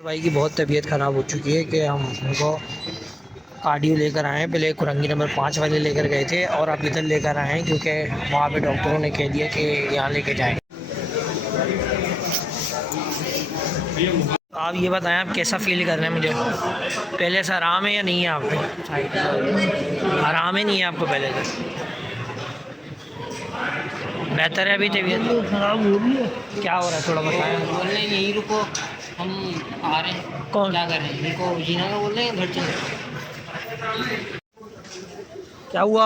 भाई की बहुत तबीयत ख़राब हो चुकी है कि हम उनको कार्डियो लेकर आए हैं। पहले कुरंगी नंबर 5 वाले लेकर गए थे और अब इधर लेकर आए हैं क्योंकि वहाँ पे डॉक्टरों ने कह दिया कि यहाँ लेके जाएं। आप ये बताएं, आप कैसा फील कर रहे हैं? मुझे पहले से आराम है या नहीं है आपको? आराम ही नहीं है आपको पहले से? बेहतर है अभी तबीयत? खराब हो रही है। क्या हो रहा है थोड़ा बताएं। बोल रहे हैं यहीं रुको, हम आ रहे हैं। कौन? क्या कर रहे हैं? इनको जीना का बोल रहे हैं, घर चले। क्या हुआ?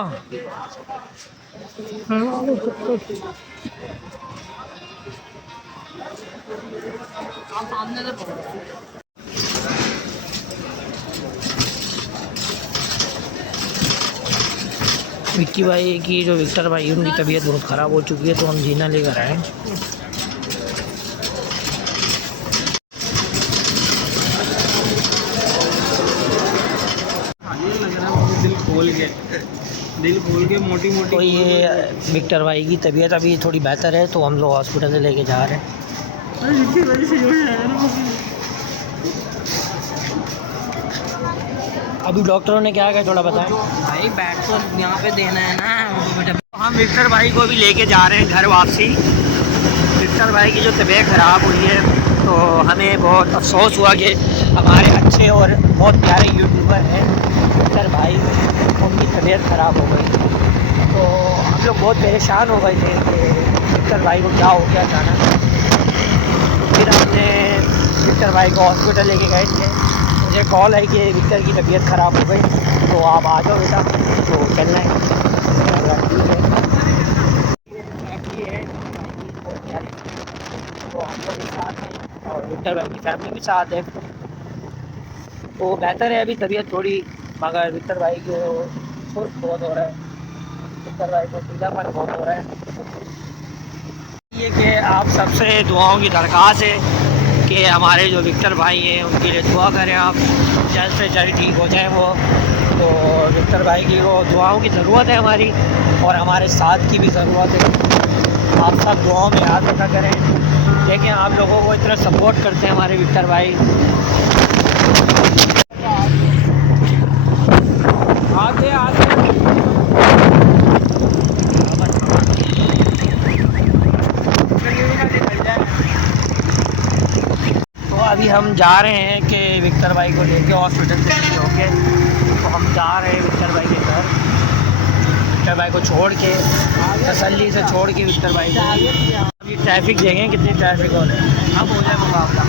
आप सामने से पकड़ो। विक्की भाई की जो विक्टर भाई उनकी तबीयत बहुत ख़राब हो चुकी है तो हम जीना लेकर आए हैं। दिल खोल के मोटी मोटी। तो ये विक्टर भाई की तबीयत अभी थोड़ी बेहतर है तो हम लोग हॉस्पिटल से लेके जा रहे हैं। अभी डॉक्टरों ने क्या कहा थोड़ा बताएं। भाई बैठ तो यहाँ पे देना है ना। तो हम विक्टर भाई को भी लेके जा रहे हैं घर वापसी। विक्टर भाई की जो तबीयत ख़राब हुई है तो हमें बहुत अफसोस हुआ कि हमारे अच्छे और बहुत प्यारे यूट्यूबर हैं विक्टर भाई, उनकी तबीयत ख़राब हो गई। तो हम लोग बहुत परेशान हो गए थे कि विक्टर भाई को क्या हो गया अचानक। फिर हमने विक्टर भाई को हॉस्पिटल लेके गए थे। मुझे कॉल आई कि विक्टर की तबीयत ख़राब हो गई तो आप आ जाओ बेटा, तो चलना है। ठीक है, तो हम लोग भी साथ हैं और विक्टर भाई की फैमिली भी साथ है। तो बेहतर है अभी तबीयत थोड़ी, मगर विक्टर भाई को सुर्ख बहुत हो रहा है, विक्टर भाई को पीलापन बहुत हो रहा है। ये कि आप सबसे दुआओं की दरख्वास्त है कि हमारे जो विक्टर भाई हैं उनके लिए दुआ करें, आप जल्द से जल्द ठीक हो जाएं वो। तो विक्टर भाई की वो दुआओं की ज़रूरत है हमारी, और हमारे साथ की भी ज़रूरत है। आप सब दुआओं में याद रखा करें। देखें आप लोगों को इतना सपोर्ट करते हैं हमारे विक्टर भाई। आते आते तो अभी हम जा रहे हैं कि विक्टर भाई को लेके हॉस्पिटल से फ्री होके, तो हम जा रहे हैं विक्टर भाई के घर। विक्टर भाई को छोड़ के, तसल्ली से छोड़ के विक्टर भाई को। अभी ट्रैफिक देखें कितनी ट्रैफिक हो रही है। अब हो जाए मुकाबला।